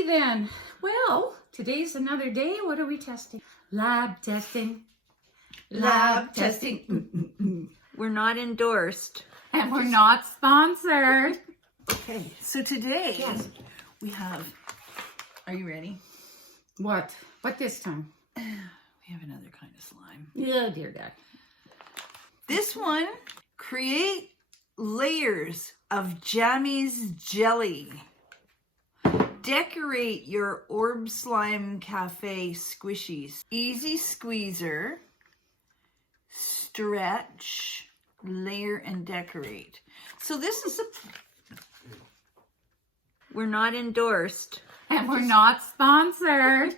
Alrighty then. Well, today's another day. What are we testing? Lab testing. Lab testing. We're not endorsed. And we're not sponsored. Okay, so today we have, are you ready? What? What this time? We have another kind of slime. Yeah, dear God. This one, create layers of Jammy's jelly. Decorate your Orb Slime Cafe squishies. Easy squeezer. Stretch, layer, and decorate. So this is we're not endorsed. And we're not sponsored.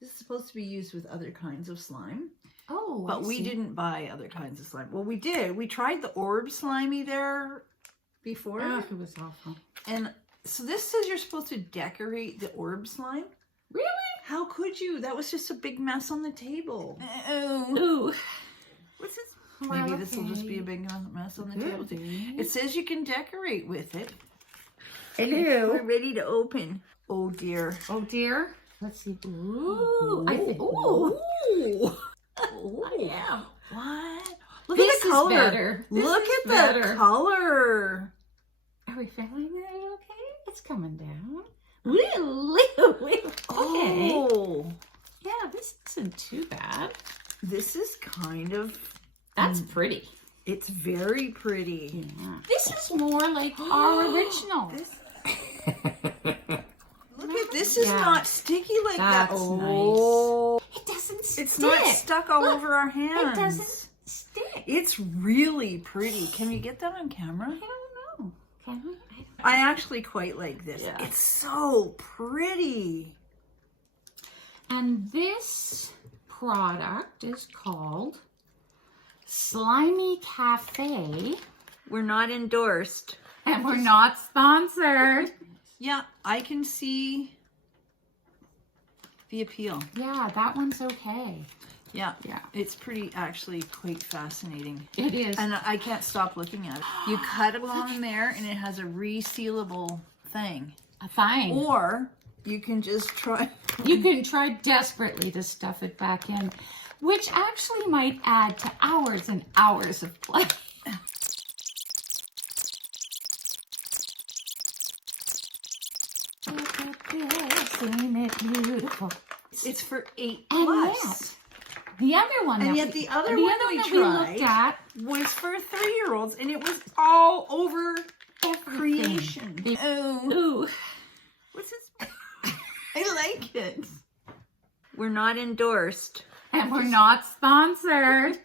This is supposed to be used with other kinds of slime. Oh, but we didn't buy other kinds of slime. Well, we did. We tried the Orb Slimy there before. Oh, it was awful. And so this says you're supposed to decorate the Orb Slime. Really? How could you? That was just a big mess on the table. Ooh. What's this? Maybe this will just be a big mess on the table. It says you can decorate with it. Hello. We're ready to open. Oh dear. Oh dear. Let's see. Ooh. Ooh. Oh, yeah. What? Look This at the color. Is better. Look is at better. the color. Are we feeling it okay? It's coming down. Okay. Oh. Yeah, this isn't too bad. This is kind of... That's pretty. It's very pretty. Yeah. This is more like our original. Look at this is not sticky like that. That's Oh. nice. It doesn't stick. It's not stuck all over our hands. It doesn't stick. It's really pretty. Can we get that on camera? I don't know. Can we? I actually quite like this. Yeah. It's so pretty. And this product is called Slimy Cafe. We're not endorsed. And we're not sponsored. Yeah, I can see the appeal. Yeah, that one's okay. Yeah, Yeah. it's pretty, actually quite fascinating. It is. And I can't stop looking at it. You cut along there and it has a resealable thing. Fine. Or you can just try. You can try desperately to stuff it back in, which actually might add to hours and hours of play. Look at this, ain't it beautiful? It's for 8 And plus. yet, the other one, And that yet the other the one other we that tried looked at was for 3-year-olds, and it was all over everything. creation. Oh, Ooh. what's this? I like it. We're not endorsed. And we're not sponsored.